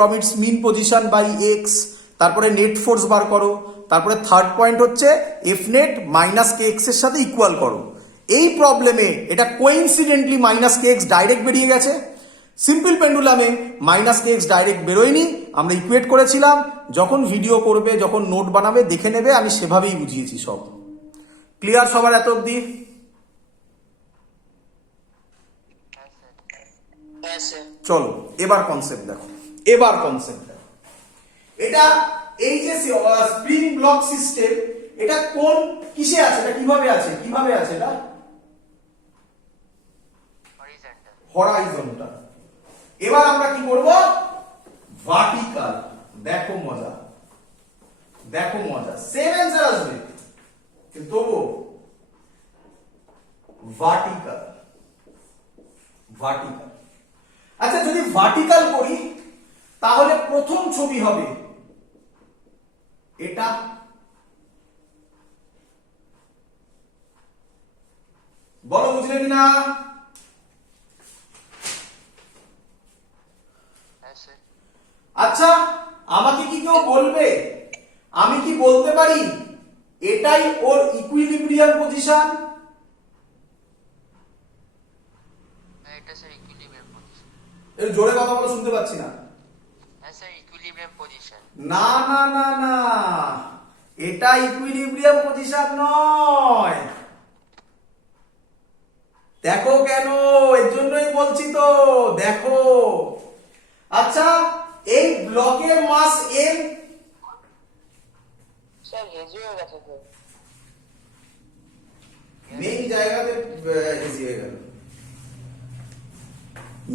from its mean position by x, তারপরে net force বার করো, তারপরে থার্ড পয়েন্ট হচ্ছে F net minus k x এর সাথে ইকুয়াল করো। এই প্রবলেমে এটা coincidentally minus k x direct বেরিয়ে গেছে। Simple পেন্ডুলামে minus k x direct বেরোয়নি, আমরা ইকুয়েট করেছিলাম। যখন ভিডিও করবে, যখন নোট বানাবে দেখে নেবে, আমি সেভাবেই বুঝিয়েছি সব। ক্লিয়ার সবার এত অবধি? চলো এবার কনসেপ্ট দেখো। এবার কনসেপ্ট দেখো, এটা এই যে স্প্রিং ব্লক সিস্টেম, এটা কোন কিসে আছে, এটা কিভাবে আছে, কিভাবে আছে, এটা হরাইজন্টাল। এবার আমরা কি করব, ভার্টিক্যাল। দেখো মজা, দেখো মজা, সেম অ্যান্সার আসবে কিন্তু ভার্টিক্যাল। ভার্টিক্যাল। আচ্ছা, যদি ভার্টিক্যাল করি তাহলে প্রথম ছবি হবে এটা, বলো বুঝলে কিনা? আচ্ছা, আমাকে কি কেউ বলবে, আমি কি বলতে পারি এটাই ওর ইকুইলিব্রিয়াম পজিশন? এটা স্যার ইকুইলিব্রিয়াম পজিশন। এর জোরে কথা বলো, শুনতে পাচ্ছি না। হ্যাঁ স্যার ইকুইলিব্রিয়াম পজিশন। না না না না, এটা ইকুইলিব্রিয়াম পজিশন নয়। দেখো কেন, এর জন্যই বলছি তো, দেখো। আচ্ছা, এই ব্লকের মাস এম, স্যার হেজি হয়ে গেছে তো, মেইন জায়গাতে ইজি হয়ে গেল,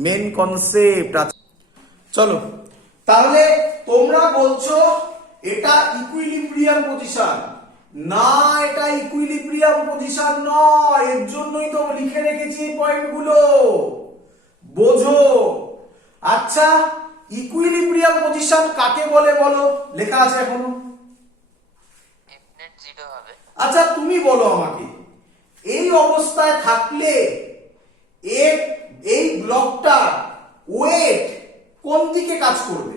মেইন কনসেপ্ট। চলো তাহলে তোমরা বলছো এটা ইকুইলিব্রিয়াম পজিশন না, এটা ইকুইলিব্রিয়াম পজিশন নয়। এর জন্যই তো লিখে রেখেছি এই পয়েন্টগুলো, বোঝো। আচ্ছা, ইকুইলিব্রিয়াম পজিশন কাকে বলে বলো, লেখা আছে এখনো। এফ নেট 0 হবে। আচ্ছা তুমি বলো আমাকে, এই অবস্থায় থাকলে এই ব্লকটা ওয়েট কোন দিকে কাজ করবে?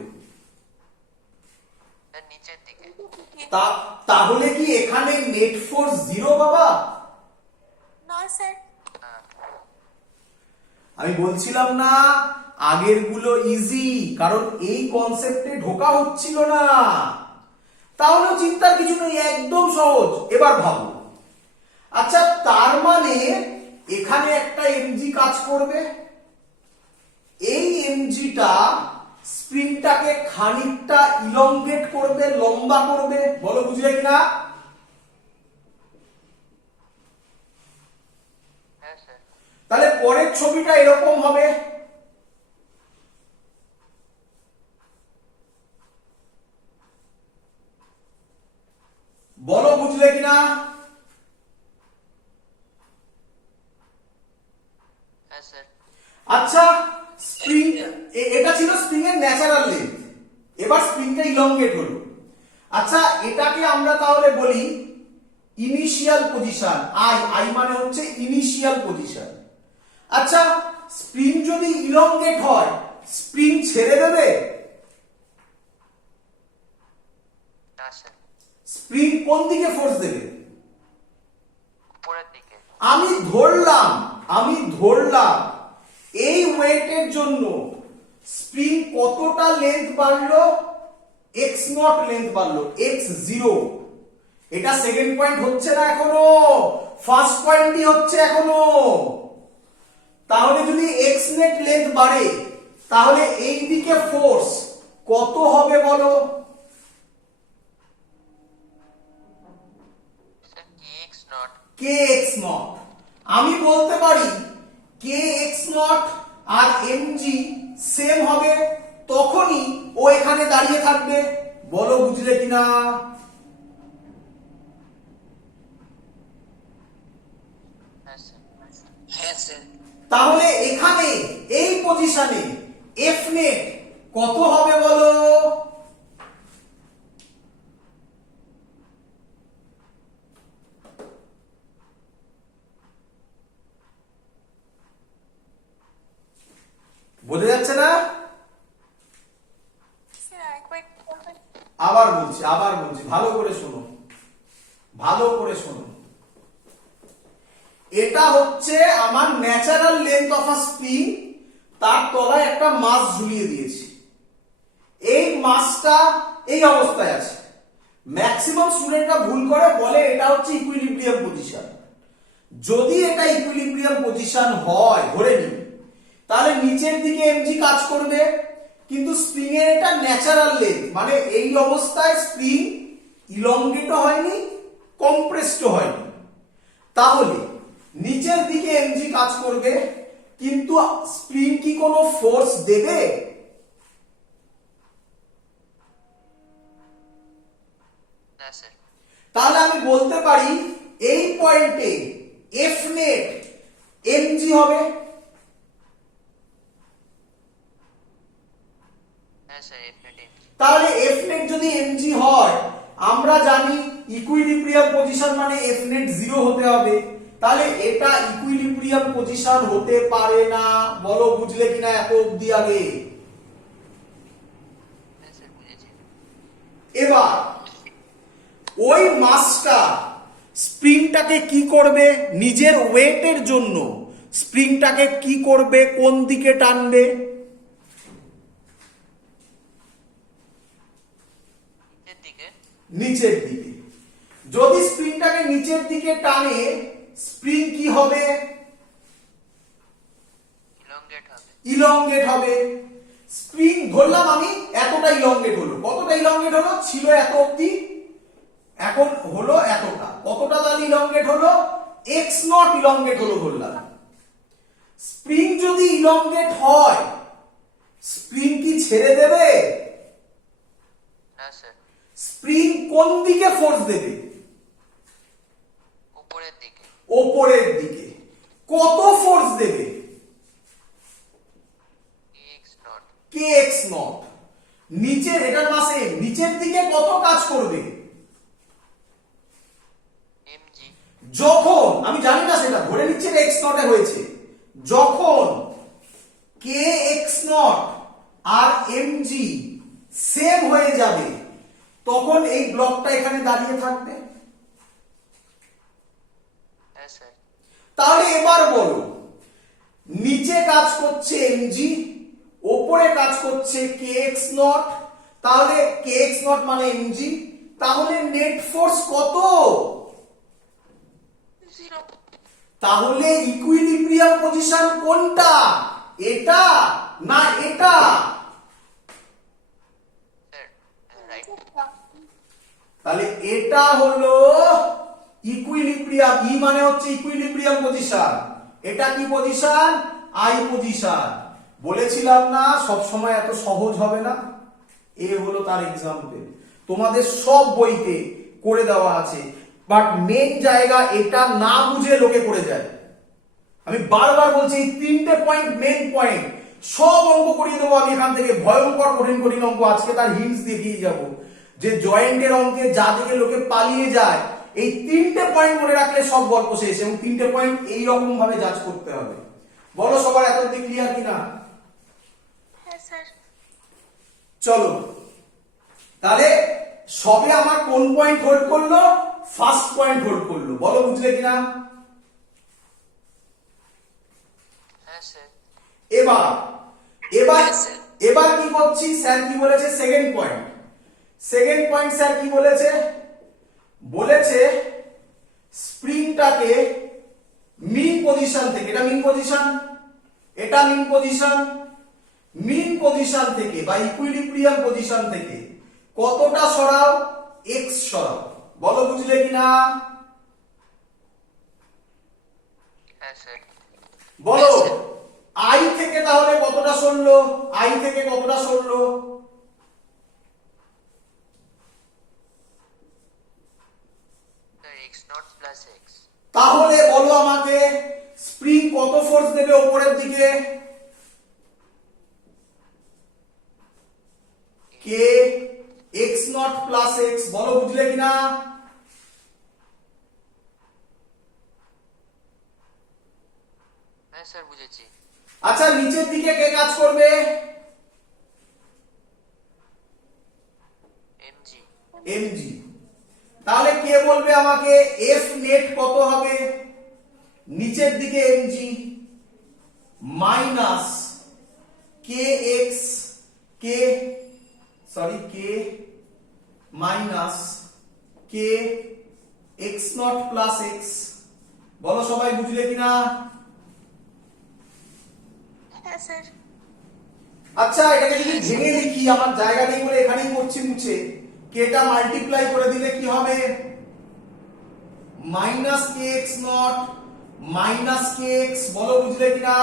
নিচের দিকে। তাহলে কি এখানে নেট ফোর্স 0 বাবা? না স্যার। আমি বলছিলাম না আগের গুলো ইজি, কারণ এই কনসেপ্টে ঢোকা হচ্ছিল না। তাহলে চিন্তার কিছু নেই, একদম সহজ। এবার ভাবো, আচ্ছা তার মানে এখানে একটা এমজি কাজ করবে, এই এমজিটা স্প্রিংটাকে খানিকটা ইলংগেট করবে, লম্বা করবে, বলো বুঝলে কিনা? হ্যাঁ স্যার। তাহলে পরের ছবিটা এরকম হবে, বলো বুঝলে কিনা? হ্যাঁ স্যার। আচ্ছা, স্প্রিং, এটা ছিল স্প্রিং এর ন্যাচারাল লেন্থ, এবার স্প্রিংটা ইলংগেট হলো। আচ্ছা, এটাকে আমরা তাহলে বলি ইনিশিয়াল পজিশন। আই মানে হচ্ছে ইনিশিয়াল পজিশন। আচ্ছা, স্প্রিং যদি ইলংগেট হয়, স্প্রিং ছেড়ে দেবে? না স্যার। স্প্রিং কোন দিকে ফোর্স দেবে? উপরের দিকে। আমি ধরলাম এই ওয়েটের জন্য স্প্রিং কতটা লেন্থ বাড়লো? এক্স নট লেন্থ বাড়লো, এক্স 0। এটা সেকেন্ড পয়েন্ট হচ্ছে না এখনো, ফার্স্ট পয়েন্টই হচ্ছে এখনো। তাহলে যদি এক্স নেট লেন্থ বাড়ে, তাহলে এই দিকে ফোর্স কত হবে বলো? Sir k x naught. K x naught. আমি বলতে পারি কে এক্স নট আর এমজি সেম হবে, তখনই ও এখানে দাঁড়িয়ে থাকবে। বলো বুঝলে কিনা? হ্যাঁ স্যার। হ্যাঁ স্যার। তাহলে এখানে এই পজিশনে এফ নেট কত হবে বলো? বোঝা যাচ্ছে না? আবার বলছি ভালো করে শোনো, ভালো করে শোনো। এটা হচ্ছে আমার natural length of a spring, তার তলায় একটা মাস ঝুলিয়ে দিয়েছি। এই মাসটা এই অবস্থায় আছে। ম্যাক্সিমাম স্টুডেন্টরা ভুল করে, বলে এটা হচ্ছে ইকুইলিব্রিয়াম পজিশন। যদি এটা ইকুইলিব্রিয়াম পজিশন হয়, ধরে নিই, তাহলে নিচের দিকে এমজি কাজ করবে, কিন্তু স্প্রিং এর এটা ন্যাচারাল লেন্থ, মানে এই অবস্থায় স্প্রিং ইলংগেটও হয়নি, কম্প্রেসডও হয়নি। তাহলে নিচের দিকে এমজি কাজ করবে, কিন্তু স্প্রিং কি কোনো ফোর্স দেবে? না স্যার। তাহলে আমি বলতে পারি এই পয়েন্টে এফ নেট এমজি হবে। হ্যাঁ স্যার, এফ নেট এমজি। তাহলে এফ নেট যদি এমজি হয়, আমরা জানি ইকুইলিব্রিয়াম পজিশন মানে এফ নেট 0 হতে হবে। তাহলে এটা ইকুইলিব্রিয়াম পজিশন হতে পারে না। বলো বুঝলে কিনা এত অবধি আগে? হ্যাঁ স্যার, বুঝেছি। এবার ওই মাসটা স্প্রিংটাকে কি করবে? নিজের ওয়েটের জন্য স্প্রিংটাকে কি করবে? কোন দিকে টানবে? নিচের দিকে। নিচের দিকে। যদি স্প্রিংটাকে নিচের দিকে টানে, স্প্রিং কি হবে? ইলংগেট হবে। ইলংগেট হবে। স্প্রিং ধরলাম আমি এতটা ইলংগেট হলো। কতটা ইলংগেট হলো? ছিল এত অবধি, এখন হলো এতটা। কতটা তাহলে ইলংগেট হলো? এক্স নট ইলংগেট হলো ধরলাম। স্প্রিং যদি ইলংগেট হয়, স্প্রিং কি ছেড়ে দেবে? না স্যার। স্প্রিং কোন দিকে ফোর্স দেবে? উপরের দিকে। ওপরের দিকে। কত ফোর্স দেবে? X naught. K x not. নিচের, এটার মাসে নিচের দিকে কত কাজ করবে? এমজি। যখন, আমি জানি না সেটা, ধরে নিচ্ছে এক্স নটে হয়েছে, যখন কে এক্স নট আর এমজি সেম হয়ে যাবে, তখন এই ব্লকটা এখানে দাঁড়িয়ে থাকবে। হ্যাঁ স্যার। তাহলে এবার বলো, নিচে কাজ করছে এমজি, ওপরে কাজ করছে কে এক্স নট, তাহলে কে এক্স নট মানে এমজি, তাহলে নেট ফোর্স কত? 0। তাহলে ইকুইলিব্রিয়াম পজিশন কোনটা? এটা না এটা? Sir, right. তাহলে এটা হলো ইকুইলিব্রিয়াম। ই মানে হচ্ছে ইকুইলিব্রিয়াম পজিশন। এটা কি পজিশন? I position. বলেছিলাম না সব সময় এত সহজ হবে না। এ হলো তার এক্সাম্পল, তোমাদের সব বইতে করে দেওয়া আছে, বাট মেন জায়গা এটা না বুঝে লোকে করে যায়। আমি বারবার বলছি এই তিনটে পয়েন্ট মেন পয়েন্ট। সব অঙ্ক করিয়ে দেবো আমি এখান থেকে, ভয়ঙ্কর কঠিন কঠিন অঙ্ক। আজকে তার হিন্টস দেখিয়ে যাব, যে জয়েন্টের অঙ্কে যা দিকে লোকে পালিয়ে যায়, এই তিনটে পয়েন্ট মনে রাখলে সব গল্প শেষ। এবং তিনটে পয়েন্ট এই রকম ভাবে জাজ করতে হবে। বলো সবার এত অব্দি ক্লিয়ার কিনা? হ্যাঁ স্যার। চলো, তাহলে সবে আমার কোন পয়েন্ট হোল্ড করলো? ফার্স্ট পয়েন্ট হোল্ড করলো। বলো বুঝলে কিনা? হ্যাঁ স্যার। এবার এবার Yes, sir. এবার কি করছি? স্যার কি বলেছে? Second point. Second point sir কি বলেছে? বলেছে স্প্রিংটাকে মিন পজিশন থেকে, এটা মিন পজিশন, এটা মিন পজিশন, মিন পজিশন থেকে বা ইকুইলিব্রিয়াম পজিশন থেকে কতটা সরাও? এক্স সরাও। বলো বুঝলে কিনা? হ্যাঁ স্যার। বলো Yes, sir. আই থেকে তাহলে কতটা সরলো? আই থেকে কতটা সরলো? Sir, x naught plus x. তাহলে বলো আমাকে স্প্রিং কত ফোর্স দেবে উপরের দিকে? K x naught plus x. বলো বুঝলে কিনা? হ্যাঁ স্যার, বুঝেছি। আচ্ছা নিচের দিকে কে কাজ করবে? এমজি। mg। তাহলে কে বলবে আমাকে এফ নেট কত হবে? নিচের দিকে mg মাইনাস কে এক্স কে minus k x naught plus x. বলো সবাই বুঝলে কিনা? হ্যাঁ স্যার। আচ্ছা এটাকে যদি ভেঙে লিখি, আমার জায়গা নেই বলে এখানেই করছি মুছে, কেটা মাল্টিপ্লাই করে দিলে কি হবে? Minus k x not minus k x. বলো বুঝলে কিনা?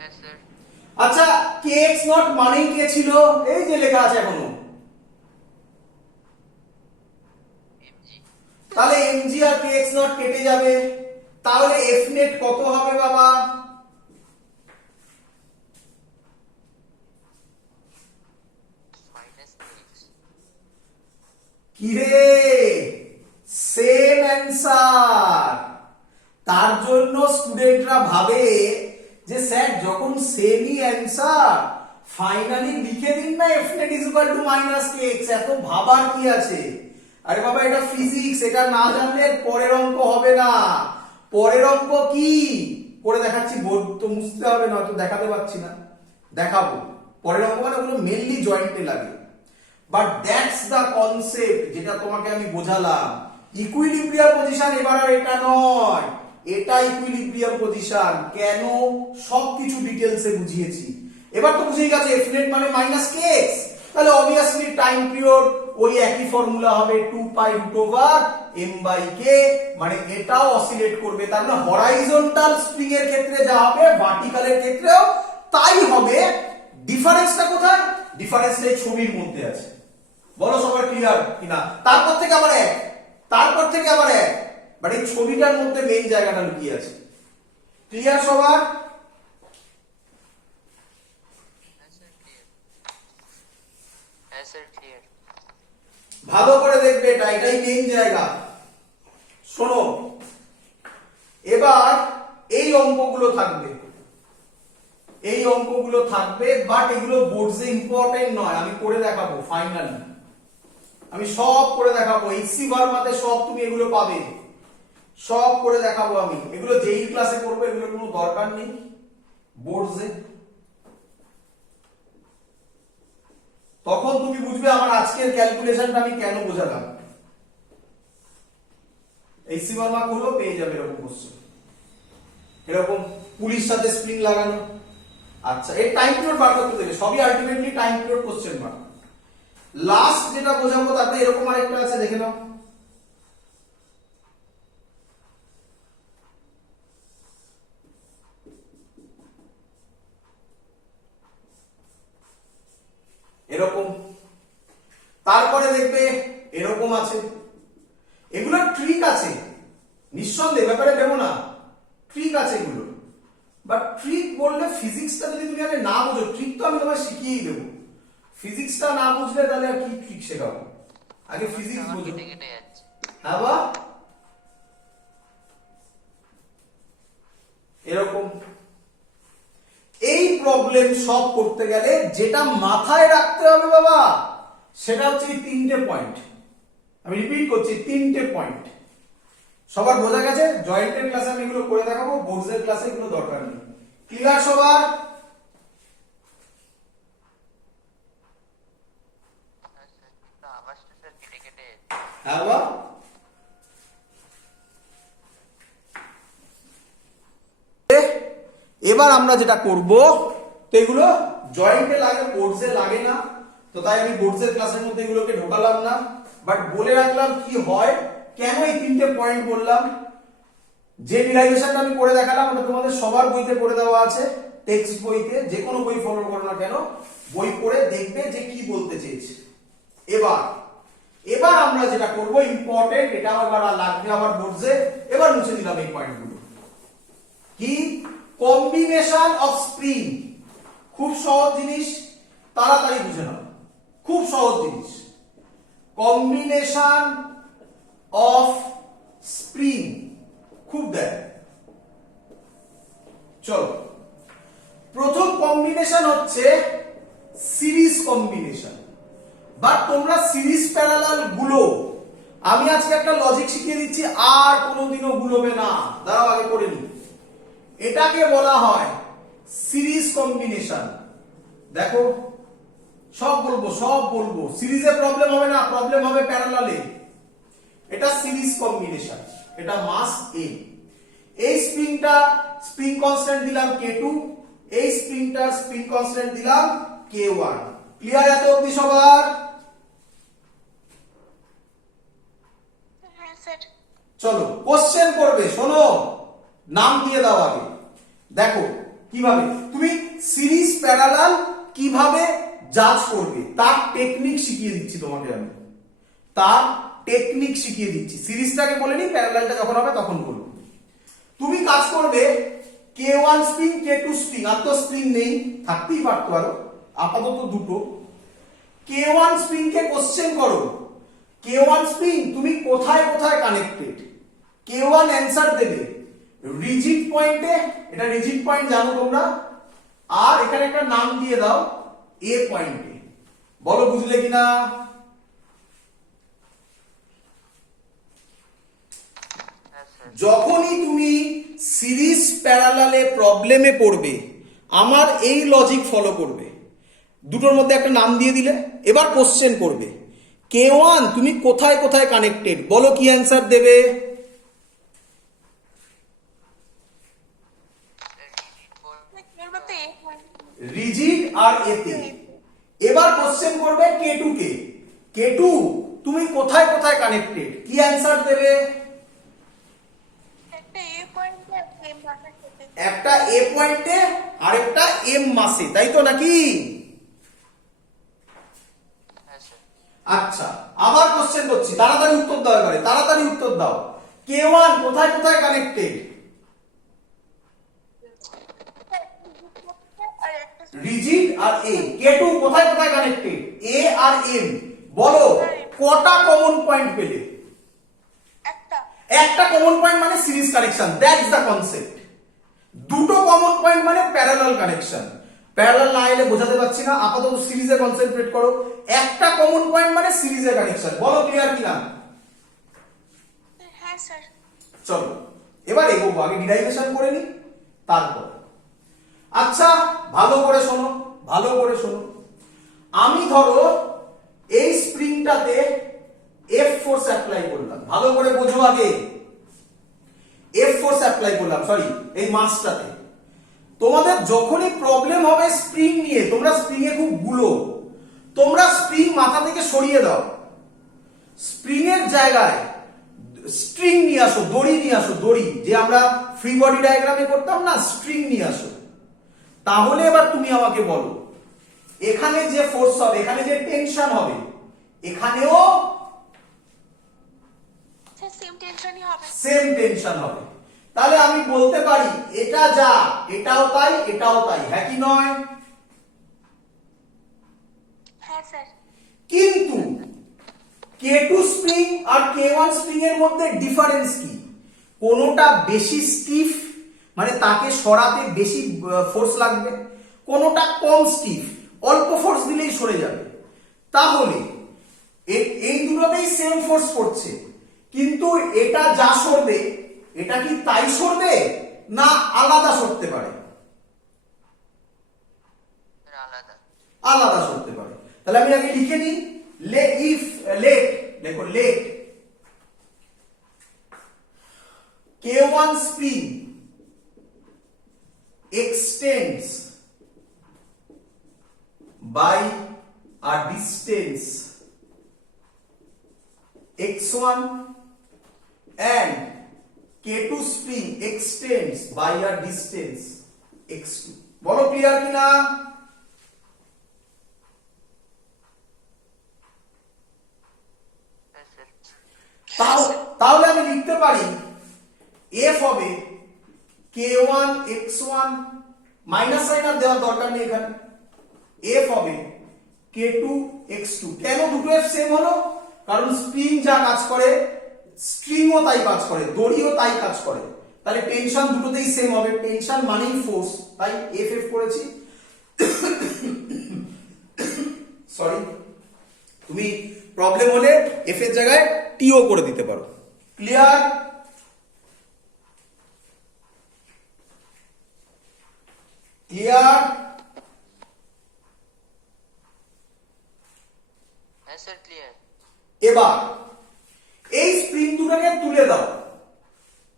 Yes, sir. আচ্ছা কে এক্স নট মানেই কে ছিল? এই যে লেখা আছে এখনো। mg. তাহলে mg আর কে এক্স নট কেটে যাবে, তাহলে এফ নেট কত হবে বাবা? Minus kx. কি রে, সেম অ্যানসার। তার জন্য স্টুডেন্টরা ভাবে যে স্যার যখন সেমই অ্যানসার ফাইনালি লিখে দিন না F net is equal to minus k x, এত ভাবার কি আছে? আরে বাবা এটা ফিজিক্স, এটা না জানলে পরের অঙ্ক হবে না। পরের অঙ্ক কি করে দেখাচ্ছি, বোর্ড তো মুছতে হবে না, তো দেখাতে পাচ্ছি না, দেখাবো। পরের অঙ্ক মানে ওগুলো মেইনলি জয়েন্টে লাগে, বাট দ্যাটস দ্য কনসেপ্ট যেটা তোমাকে আমি বোঝালাম। ইকুইলিব্রিয়াম পজিশন এবার আর এটা নয়, এটা ইকুইলিব্রিয়াম পজিশন। কেন? সবকিছু ডিটেইলসে বুঝিয়েছি। এবার তো বুঝেই গেছে এফ নেট মানে মাইনাস কে এক্স, তাহলে অবভিয়াসলি টাইম পিরিয়ড ওই একই ফর্মুলা হবে 2 pi root over m by k, মানে এটাও অসিলেট করবে। তার মানে হরাইজন্টাল স্প্রিং এর ক্ষেত্রে যা হবে ভার্টিক্যালের ক্ষেত্রেও তাই হবে। ডিফারেন্সটা কোথায়? ডিফারেন্সটা এই ছবির মধ্যে আছে। বলো সবার ক্লিয়ার কিনা? তারপর থেকে আবার এক, তারপর থেকে আবার এক, বাট এই ছবিটার মধ্যে মেইন জায়গাটা লুকিয়ে আছে। ক্লিয়ার সবার? Yes, sir. Clear. Yes, sir. Clear. ভালো করে দেখবে, এটাই মেইন জায়গা। শোনো, এবার এই অঙ্কগুলো থাকবে, এই অঙ্কগুলো থাকবে, বাট এগুলো বোর্ডসে ইম্পর্টেন্ট নয়। আমি করে দেখাবো ফাইনালি, আমি সব করে দেখাবো। এইচসি ভার্মাতে সব তুমি এগুলো পাবে, সব করে দেখাবো আমি। এগুলো যেই ক্লাসে করবো, এগুলো কোনো দরকার নেই বোর্ডসে। তখন তুমি বুঝবে আমার আজকের ক্যালকুলেশনটা আমি কেন বোঝালাম। এইচসি ভার্মা করলো পেয়ে যাবে এরকম কোশ্চেন, এরকম পুলিশ সাথে স্প্রিং লাগানো। আচ্ছা এই টাইম পিরিয়ড বার করতে দেবে, সবই ultimately time period question mark. Last যেটা বোঝাবো তাতে এরকম আরেকটা আছে, দেখে নাও। এরকম, তারপরে দেখবে এরকম আছে। এগুলো ট্রিক আছে, নিঃসন্দেহে ব্যাপারে ভেবো না, ট্রিক আছে এগুলো। বাট ট্রিক বললে ফিজিক্সটা যদি তুমি আগে না বোঝো, ট্রিক তো আমি তোমায় শিখিয়েই দেবো। ফিজিক্সটা না বুঝলে তাহলে আর কি ট্রিক শেখাবো? আগে ফিজিক্স আমার বোঝো। কেটে কেটে যাচ্ছে। হ্যাঁ বা এরকম। এই প্রবলেম সলভ করতে গেলে যেটা মাথায় রাখতে হবে বাবা, সেটা হচ্ছে এই তিনটে পয়েন্ট। আমি রিপিট করছি, তিনটে পয়েন্ট। সবার বোঝা গেছে? জয়েন্টের ক্লাসে আমি এগুলো করে দেখাবো, বোর্ডসের ক্লাসে এগুলো দরকার নেই। ক্লিয়ার সবার? Yes, sir. তো আওয়াজটা স্যার কেটে কেটে যাচ্ছে। হ্যাঁ বা এবার আমরা যেটা করব, তো এগুলো জয়েন্টে লাগে, বোর্ডসে লাগে না, তো তাই আমি বোর্ডসের ক্লাসের মধ্যে এগুলোকে ঢোকালাম না। বাট বলে রাখলাম কি হয়, কেন এই তিনটে পয়েন্ট বললাম। যে রিলাইজেশনটা আমি করে দেখালাম ওটা তোমাদের সবার বইতে করে দেওয়া আছে, টেক্সট বইতে। যে কোনো বই ফলো করো না কেন, বই পড়ে দেখবে যে কি বলতে চেয়েছে। এবার এবার আমরা যেটা করব ইম্পর্টেন্ট, এটা এবার লাগবে আমার বোর্ডসে। এবার মুছে দিলাম এই পয়েন্টগুলো। কি? Combination of spring. খুব সহজ জিনিস, তাড়াতাড়ি বুঝে নাও, খুব সহজ জিনিস। কম্বিনেশন অফ স্প্রিং, খুব দেয়। চলো প্রথম কম্বিনেশন কম্বিনেশন হচ্ছে সিরিজ কম্বিনেশন, বাট তোমরা সিরিজ প্যারালাল গুলো, আমি আজকে একটা লজিক শিখিয়ে দিচ্ছি, আর কোনোদিনও গুলোবে না। দাঁড়াও আগে করে নি। এটাকে বলা হয় সিরিজ কম্বিনেশন। দেখো সব বলবো, সিরিজে প্রবলেম হবে না, প্রবলেম হবে প্যারালালে। এটা সিরিজ কম্বিনেশন, এটা মাস এ। এই স্প্রিংটা স্প্রিং কনস্ট্যান্ট দিলাম K2, এই স্প্রিংটার স্প্রিং কনস্ট্যান্ট দিলাম K1। ক্লিয়ার এত অবধি সবার? হ্যাঁ স্যার। চলো কোশ্চেন করবে, শোনো নাম দিয়ে দাও আগে। দেখো কিভাবে তুমি সিরিজ প্যারালাল কিভাবে জাজ করবে তার টেকনিক শিখিয়ে দিচ্ছি তোমাকে আমি, তার টেকনিক শিখিয়ে দিচ্ছি। সিরিজটাকে বলে নি, প্যারালালটা যখন হবে তখন বলবো। তুমি কাজ করবে K1 স্প্রিং K2 স্প্রিং, আর তো স্প্রিং নেই, থাকতেই পারতো আরো, আপাতত দুটো। K1 স্প্রিং কে কোশ্চেন করো, K1 স্প্রিং তুমি কোথায় কোথায় কানেক্টেড, K1 অ্যান্সার দেবে রিজিড পয়েন্টে, এটা রিজিড পয়েন্ট জানো তোমরা, আর এখানে একটা নাম দিয়ে দাও এ পয়েন্টে। বলো বুঝলে কিনা? Yes, sir. যখনই তুমি সিরিজ প্যারালালে প্রবলেমে পড়বে, আমার এই লজিক ফলো করবে। দুটোর মধ্যে একটা নাম দিয়ে দিলে, এবার কোশ্চেন করবে K1 তুমি কোথায় কোথায় কানেক্টেড, বলো কি অ্যান্সার দেবে? এর মধ্যে রিজিড আর এতে। এবার কোশ্চেন করবে K2 কে, K2 তুমি কোথায় কোথায় কানেক্টেড, কি অ্যান্সার দেবে? একটা এ পয়েন্টে এম মাসের সাথে। একটা এ পয়েন্টে আর একটা এম মাসে, তাই তো নাকি? Yes, sir. আচ্ছা আবার কোশ্চেন করছি, তাড়াতাড়ি উত্তর দাও, এবারে তাড়াতাড়ি উত্তর দাও। K1 কোথায় কোথায় কানেক্টেড, আর একটা রিজিড আর এ। K2 কোথায় কোথায় কানেক্টেড, এ আর এম। বলো কটা কমন পয়েন্ট পেলে? একটা। একটা কমন পয়েন্ট মানে series connection, that's the concept. দুটো কমন পয়েন্ট মানে প্যারালাল কানেকশন। প্যারালাল না এলে বোঝাতে পারছি না, আপাতত সিরিজে কনসেন্ট্রেট করো। একটা কমন পয়েন্ট মানে সিরিজের কানেকশন। বলো ক্লিয়ার কিনা? হ্যাঁ স্যার। চলো এবার এগোবো, আগে ডিরাইভেশন করে নি তারপর। আচ্ছা ভালো করে শোনো, ভালো করে শোনো। আমি ধরো এই স্প্রিংটাতে এফ ফোর্স অ্যাপ্লাই করলাম, ভালো করে বোঝো আগে। এফ ফোর্স অ্যাপ্লাই করলাম, সরি এই মাসটাতে। তোমাদের যখনই প্রবলেম হবে স্প্রিং নিয়ে, তোমরা স্প্রিং এ খুব গুলো, তোমরা স্প্রিং মাথা থেকে সরিয়ে দাও, স্প্রিং এর জায়গায় স্ট্রিং নিয়ে আসো, দড়ি নিয়ে আসো, দড়ি যে আমরা ফ্রি বডি ডায়াগ্রামে করতাম না, স্ট্রিং নিয়ে আসো। তাহলে এবার তুমি আমাকে বলো এখানে যে ফোর্স হবে, এখানে যে টেনশন হবে, এখানেও স্যার সেম টেনশনই হবে। সেম টেনশন হবে। তাহলে আমি বলতে পারি এটা যা, এটাও তাই, এটাও তাই, হ্যাঁ কি নয়? হ্যাঁ স্যার। কিন্তু K2 স্প্রিং আর K1 স্প্রিং এর মধ্যে ডিফারেন্স কি? কোনোটা বেশি স্টিফ, মানে তাকে সরাতে বেশি ফোর্স লাগবে, কোনোটা কম স্টিফ, অল্প ফোর্স দিলেই সরে যাবে। তাহলে এই দুটোতেই সেম ফোর্স পড়ছে, কিন্তু এটা যা সরবে এটা কি তাই সরবে না আলাদা সরতে পারে? Sir, আলাদা। আলাদা সরতে পারে। তাহলে আমি আগে লিখে দিই, দেখো late K1 spring extends by a distance x1 and K2 spring extends by a distance x2. বলো ক্লিয়ার কিনা? Yes, sir. তাহলে আমি লিখতে পারি f হবে K1 x1, মাইনাস সাইন আর দেওয়ার দরকার নেই এখানে, f হবে K2 x2। কেন দুটো f সেম হলো? কারণ স্প্রিং যা কাজ করে স্ট্রিংও তাই কাজ করে, দড়িও তাই কাজ করে। তাহলে টেনশন দুটোতেই সেম হবে, টেনশন মানেই ফোর্স, তাই f f করেছি। সরি, তুমি প্রবলেম হলে এফ এর জায়গায় টিও করে দিতে পারো। ক্লিয়ার? ক্লিয়ার? হ্যাঁ স্যার ক্লিয়ার। এবার এই স্প্রিং দুটাকে তুলে দাও,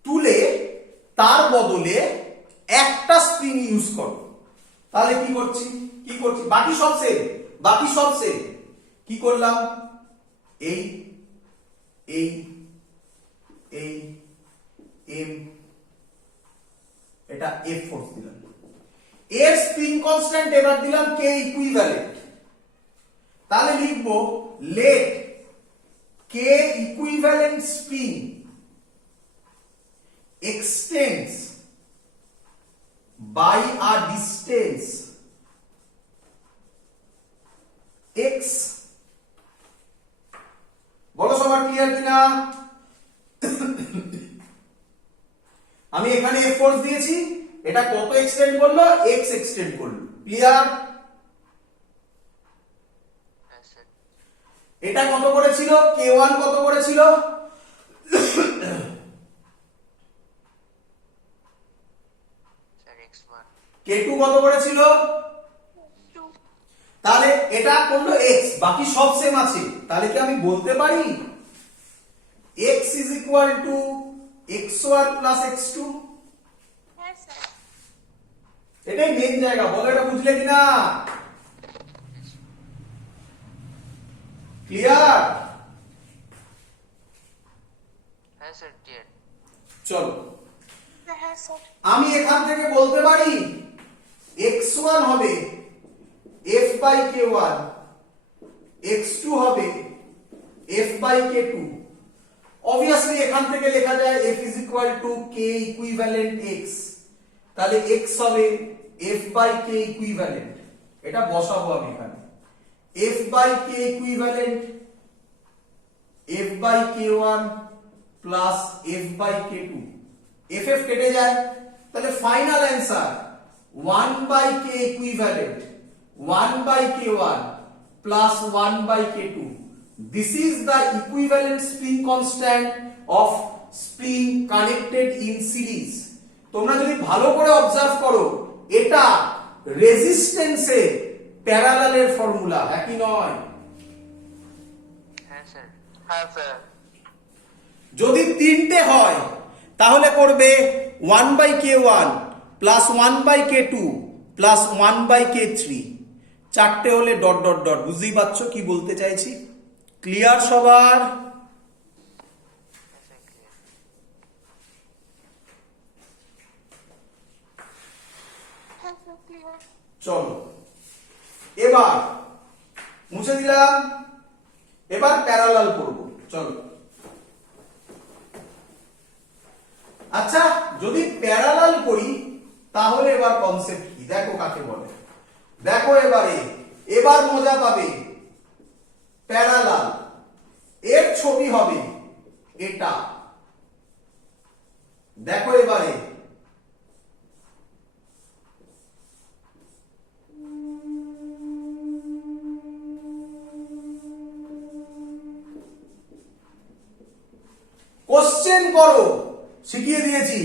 তুলে তার বদলে একটা স্প্রিং ইউজ করো। তাহলে কি করছি, বাকি সব সেম, কি করলাম, এই এই এই এম, এটা এফ ফোর্স দিলাম, এর স্প্রিং কনস্ট্যান্ট এবার দিলাম কে ইকুইভ্যালেন্ট। তাহলে লিখবো let K equivalent spring extends by a distance x। বলো সবার ক্লিয়ার কিনা? আমি এখানে F ফোর্স দিয়েছি, এটা কত এক্সটেন্ড করলো, x এক্সটেন্ড করলো। ক্লিয়ার? হ্যাঁ স্যার। এটা কত করেছিল, k1 কত করেছিল, স্যার x1। k2 কত করেছিল। 2 তাহলে এটা করলো x, বাকি সব সেম আছে। তাহলে কি আমি বলতে পারি x is equal to x1 plus x2? হ্যাঁ স্যার। এটাই মেন জায়গা, বলো এটা বুঝলে কিনা? ক্লিয়ার? হ্যাঁ স্যার ক্লিয়ার। চলো হ্যাঁ স্যার। আমি এখান থেকে বলতে পারি x1 হবে f by k1, x2 হবে f by k2। অবভিয়াসলি এখান থেকে লেখা যায় f is equal to k equivalent x, তাহলে x হবে f by k equivalent। এটা বসাবো আমি এখানে, f by k equivalent f by k1 plus f by k2, f f কেটে যায়, তাহলে final answer 1 by k equivalent 1 by k1 plus 1 by k2। This is the equivalent spring constant of spring connected in series। তোমরা যদি ভালো করে observe করো, এটা রেজিস্ট্যান্সের প্যারালালের ফর্মুলা, একই নয়। হ্যাঁ স্যার। হ্যাঁ স্যার। যদি তিনটে হয় তাহলে করবে 1 by k1 plus 1 by k2 plus 1 by k3, চারটে হলে ডট ডট ডট। বুঝতেই পারছো কি বলতে চাইছি? ক্লিয়ার সবার? হ্যাঁ স্যার ক্লিয়ার। হ্যাঁ স্যার ক্লিয়ার। চলো এবার মুছে দিলাম, এবার প্যারালাল করব। চলো, আচ্ছা যদি প্যারালাল করি তাহলে এবার কনসেপ্ট কি, দেখো কাকে বলে, দেখো এবারে, এবার মজা পাবে। প্যারালাল এর ছবি হবে এটা, দেখো এবারে কোশ্চেন করো, শিখিয়ে দিয়েছি,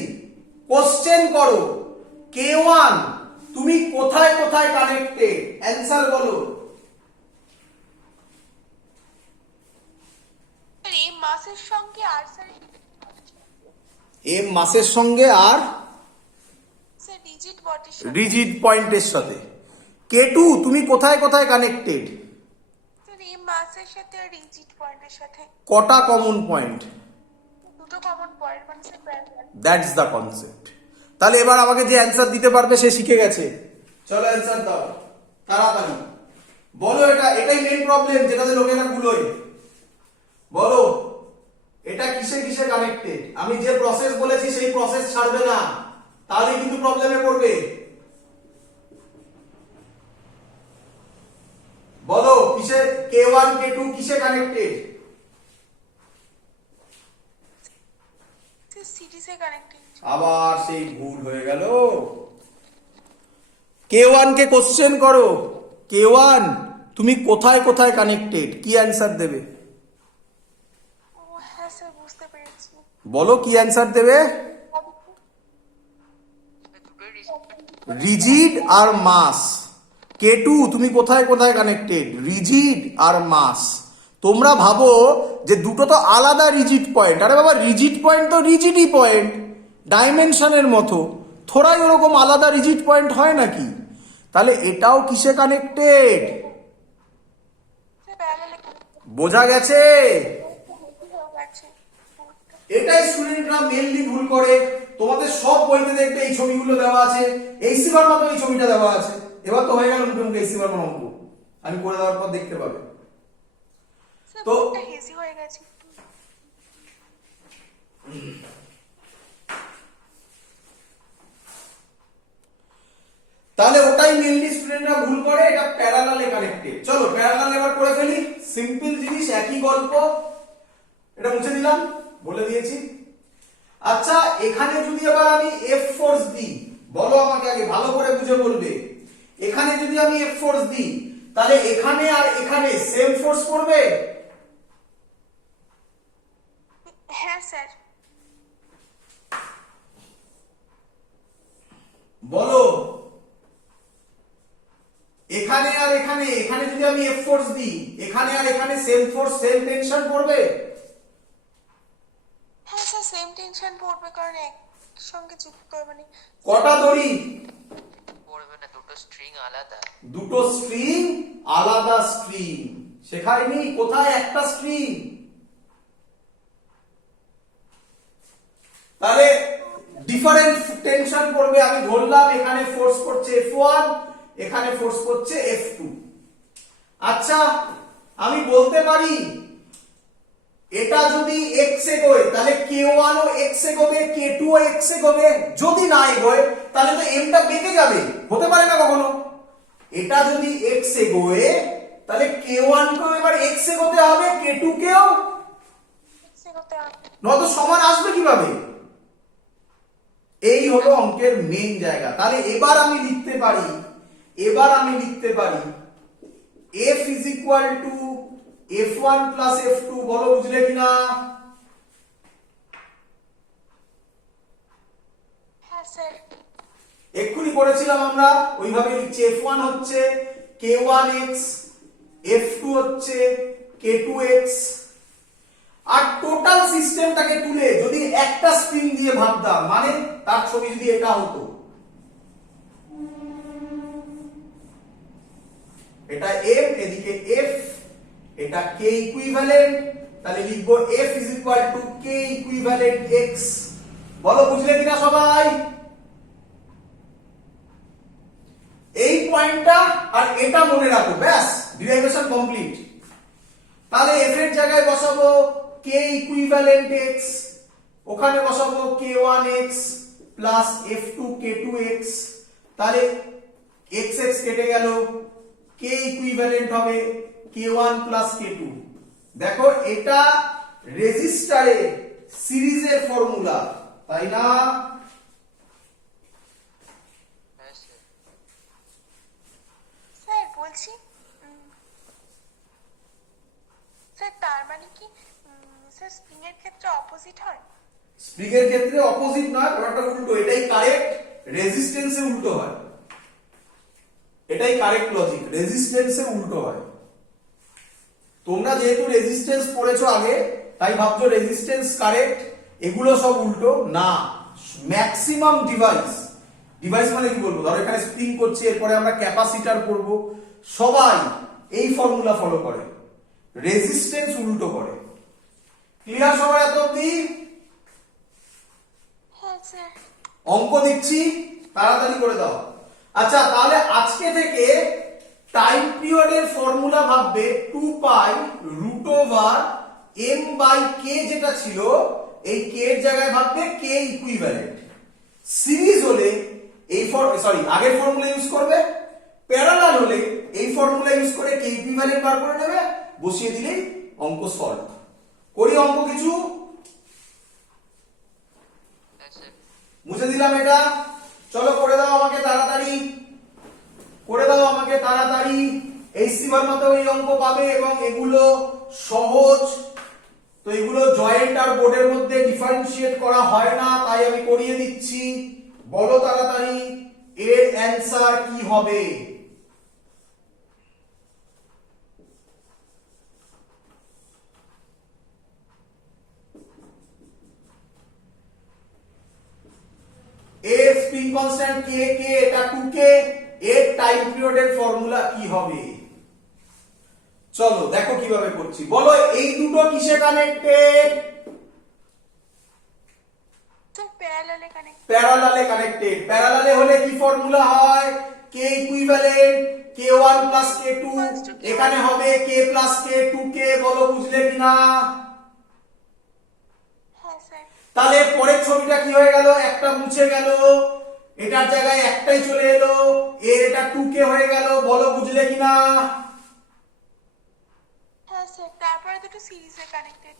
কোশ্চেন করো k1 তুমি কোথায় কোথায় কানেক্টেড, অ্যান্সার বলো। এই মাসের সঙ্গে আর স্যার এম মাসের সঙ্গে আর স্যার রিজিড বডির সাথে রিজিড পয়েন্টের সাথে। k2 তুমি কোথায় কোথায় কানেক্টেড, স্যার এই মাসের সাথে আর রিজিড পয়েন্টের সাথে কটা কমন পয়েন্ট, দুটো কমন পয়েন্ট মানে sir parallel. That's the concept. তাহলে এবার আমাকে যে অ্যান্সার দিতে পারবে সে শিখে গেছে। চলো অ্যান্সার দাও তাড়াতাড়ি, বলো। এটাই মেন প্রবলেম যেটাতে লোকেরা গুলোয়। বলো এটা কিসে কিসে কানেক্টেড, আমি যে প্রসেস বলেছি সেই প্রসেস ছাড়বে না, তাহলে কিন্তু প্রবলেমে পড়বে। বলো কিসে k1 k2 কিসে কানেক্টেড? স্যার সিরিজে কানেক্টেড। আবার সেই ভুল হয়ে গেল। K1 কে কোশ্চেন করো, K1 তুমি কোথায় কোথায় কানেক্টেড, কি অ্যান্সার দেবে? ও হ্যাঁ স্যার, বুঝতে পেরেছি। বলো কি অ্যান্সার দেবে? দুটোই রিজিট। রিজিড আর মাস। K2 তুমি কোথায় কোথায় কানেক্টেড, রিজিড আর মাস। তোমরা ভাবো যে দুটো তো আলাদা রিজিড পয়েন্ট, আরে বাবা রিজিড পয়েন্ট তো রিজিডই পয়েন্ট, ডাইমেনশনের মতো, থোড়াই ওরকম আলাদা রিজিড পয়েন্ট হয় নাকি? তাহলে এটাও কিসে কানেক্টেড? স্যার প্যারালাল বোঝা গেছে? আছে। এটাই স্টুডেন্টরা মেনলি ভুল করে। তোমাদের সব বইতে দেখবে এই ছবিগুলো দেওয়া আছে, এইচসি ভার্মা তো এই ছবিটা দেওয়া আছে। এবার তো হয়ে গেল মুখে মুখে এইচসি ভার্মার অঙ্ক, আমি করে দেওয়ার পর দেখতে পাবে। স্যার তো- বোর্ডটা হেজি হয়ে গেছে। তাহলে ওটাই মেনলি স্টুডেন্টরা ভুল করে, এটা প্যারালালে কানেক্টেড। চলো প্যারালাল এবার করে ফেলি, সিম্পল জিনিস, একই গল্প। এটা মুছে দিলাম, বলে দিয়েছি। আচ্ছা এখানে যদি এবার আমি এফ ফোর্স দিই, বলো আমাকে আগে ভালো করে বুঝে বলবে। এখানে যদি আমি এফ ফোর্স দিই তাহলে এখানে আর এখানে সেম ফোর্স পড়বে? হ্যাঁ স্যার। বলো এখানে আর এখানে, এখানে যদি আমি এফ ফোর্স দিই এখানে আর এখানে সেম ফোর্স সেম টেনশন পড়বে? হ্যাঁ স্যার, সেম টেনশন পড়বে, কারণ একসঙ্গে যুক্ত, মানে কটা দড়ি? পড়বে না, দুটো স্ট্রিং আলাদা। দুটো স্ট্রিং আলাদা স্ট্রিং। শেখায়নি কোথায় একটা স্ট্রিং? তাহলে ডিফারেন্ট টেনশন পড়বে। আমি ধরলাম এখানে ফোর্স করছে F1, এখানে ফোর্স করছে F2। আচ্ছা আমি বলতে পারি এটা যদি x এগোয় তাহলে K1 ও x এগোবে, K2 ও x এগোবে। যদি না এগোয় তাহলে তো m টা বেঁকে যাবে, হতে পারে না কখনো। এটা যদি x এগোয় তাহলে K1 কেও এবার x এগোতে হবে, K2 কেও, সে করতে হবে। নয়তো সমান আসবে কিভাবে? এই হলো অঙ্কের মেইন জায়গা। তাহলে এবার আমি লিখতে পারি f is equal to f1 plus f2। বলো বুঝলে কিনা? হ্যাঁ স্যার। এক্ষুনি করেছিলাম আমরা, ওইভাবে লিখছি। f1 হচ্ছে k1x, f2 হচ্ছে k2x। আর টোটাল সিস্টেমটাকে তুলে যদি একটা স্প্রিং দিয়ে ভাবতাম, মানে তার ছবি যদি এটা হতো, এটা m, এদিকে f, এটা k ইকুইভ্যালেন্ট, তাহলে লিখবো f is equal to k equivalent x। বলো বুঝলে কিনা সবাই? এই পয়েন্টটা আর এটা মনে রাখো, ব্যাস ডেরিভেশন কমপ্লিট। তাহলে f এর জায়গায় বসাবো k ইকুইভ্যালেন্ট x, ওখানে বসাবো k1x প্লাস f2 k2x। তাহলে x x কেটে গেল, k ইকুইভ্যালেন্ট হবে k1 প্লাস k2। দেখো এটা রেজিস্টারে সিরিজের ফর্মুলা, তাই না? হ্যাঁ স্যার। স্যার বলছি, স্যার তার মানে কি স্যার স্প্রিং এর ক্ষেত্রে অপোজিট হয়? স্প্রিং এর ক্ষেত্রে অপোজিট নয়, ওটা উল্টো। এটাই কারেক্ট, রেজিস্ট্যান্সে উল্টো হয়। এটাই কারেক্ট লজিক, রেজিস্ট্যান্সে উল্টো হয়। তোমরা যেহেতু রেজিস্ট্যান্স পড়েছো আগে তাই ভাবছো রেজিস্ট্যান্স কারেক্ট, এগুলো সব উল্টো না। ম্যাক্সিমাম ডিভাইস মানে কি বলবো, ধরো এখানে স্প্রিং করছে, এরপরে আমরা ক্যাপাসিটর করব, সবাই এই ফর্মুলা ফলো করে, রেজিস্ট্যান্স উল্টো করে। ক্লিয়ার সবাই এত অবধি? হ্যাঁ স্যার। অঙ্ক দিচ্ছি, তাড়াতাড়ি করে দাও। আচ্ছা তাহলে আজকে থেকে টাইম পিরিয়ডের ফর্মুলা ভাববে 2 pi root over m by k, যেটা ছিল এই k এর জায়গায় ভাববে k ইকুইভ্যালেন্ট। সিরিজ হলে এই আগের ফর্মুলা ইউজ করবে, প্যারালাল হলে এই ফর্মুলা ইউজ করে k ইকুইভ্যালেন্ট বার করে নেবে, বসিয়ে দিলেই অঙ্ক সলভ। করি অঙ্ক কিছু? হ্যাঁ স্যার। মুছে দিলাম এটা, চলো করে দাও আমাকে তাড়াতাড়ি। আমাকে তাড়াতাড়ি এইচসি ভার্মাতেও এই অঙ্ক পাবে এবং এগুলো সহজ। তো এগুলো জয়েন্ট আর বোর্ডের মধ্যে ডিফারেন্সিয়েট করা হয় না, তাই আমি করিয়ে দিচ্ছি। বলো তাড়াতাড়ি এর অ্যান্সার কি হবে? এর স্প্রিং কনস্ট্যান্ট কে কে, এটা 2k, এর টাইম পিরিয়ডের ফর্মুলা কি হবে? চলো দেখো কিভাবে করছি। বলো এই দুটো কিসে কানেক্টেড? স্যার প্যারালালে কানেক্ট। প্যারালালে কানেক্টেড। প্যারালালে হলে কি ফর্মুলা হয়? k equivalent k1 plus k2, এখানে হবে k প্লাস k 2k। বলো বুঝলে কিনা? হ্যাঁ স্যার। তাহলে পরের ছবিটা কি হয়ে গেল? একটা মুছে গেল, এটার জায়গায় একটাই চলে এলো, এর এটা 2k হয়ে গেল। বলো বুঝলে কিনা? হ্যাঁ স্যার, তারপরে দুটো সিরিজে কানেক্টেড।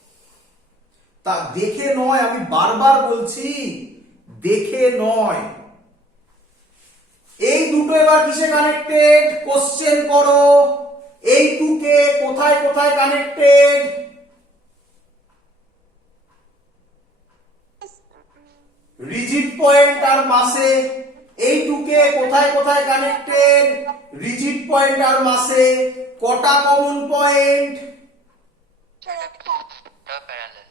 তা দেখে নয়, আমি বারবার বলছি দেখে নয়। এই দুটো এবার কিসে কানেক্টেড? কোশ্চেন করো। এই 2k কোথায় কোথায় কানেক্টেড? রিজিড পয়েন্ট আর মাসে। এই 2k কোথায় কোথায় কানেক্টেড? রিজিড পয়েন্ট আর মাসে। কটা কমন পয়েন্ট? স্যার একটা। প্যারালাল।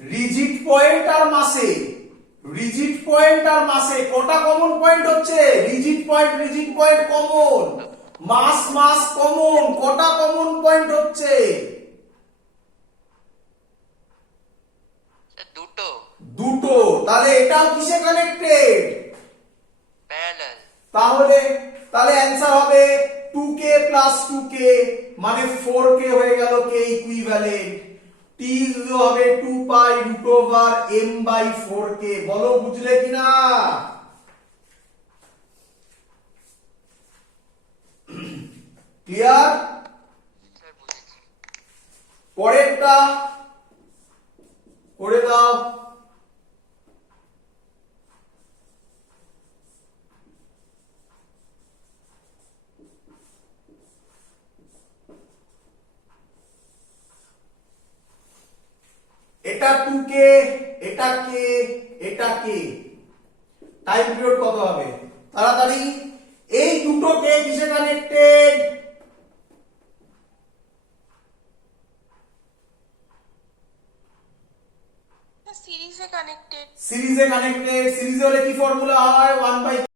রিজিড পয়েন্ট আর মাসে। রিজিড পয়েন্ট আর মাসে কটা কমন পয়েন্ট হচ্ছে? রিজিড পয়েন্ট কমন, মাস কমন। কটা কমন পয়েন্ট হচ্ছে? দুটো। দুটো। তাহলে এটাও কিসে কানেক্টেড? প্যারালাল। তাহলে অ্যান্সার হবে 2k প্লাস 2k মানে 4k হয়ে গেল k ইকুইভ্যালেন্ট। t হবে 2 pi root over m by 4k। বলো বুঝলে কিনা? ক্লিয়ার? স্যার বুঝেছি। পরেরটা করে দাও। এটা 2k, এটা k, এটা k। টাইম পিরিয়ড কত হবে? তাড়াতাড়ি। এই দুটো k কিসে কানেক্টেড? সিরিজে কানেক্টেড। সিরিজে কানেক্টেড। সিরিজে হলে কি ফর্মুলা হয়? 1/k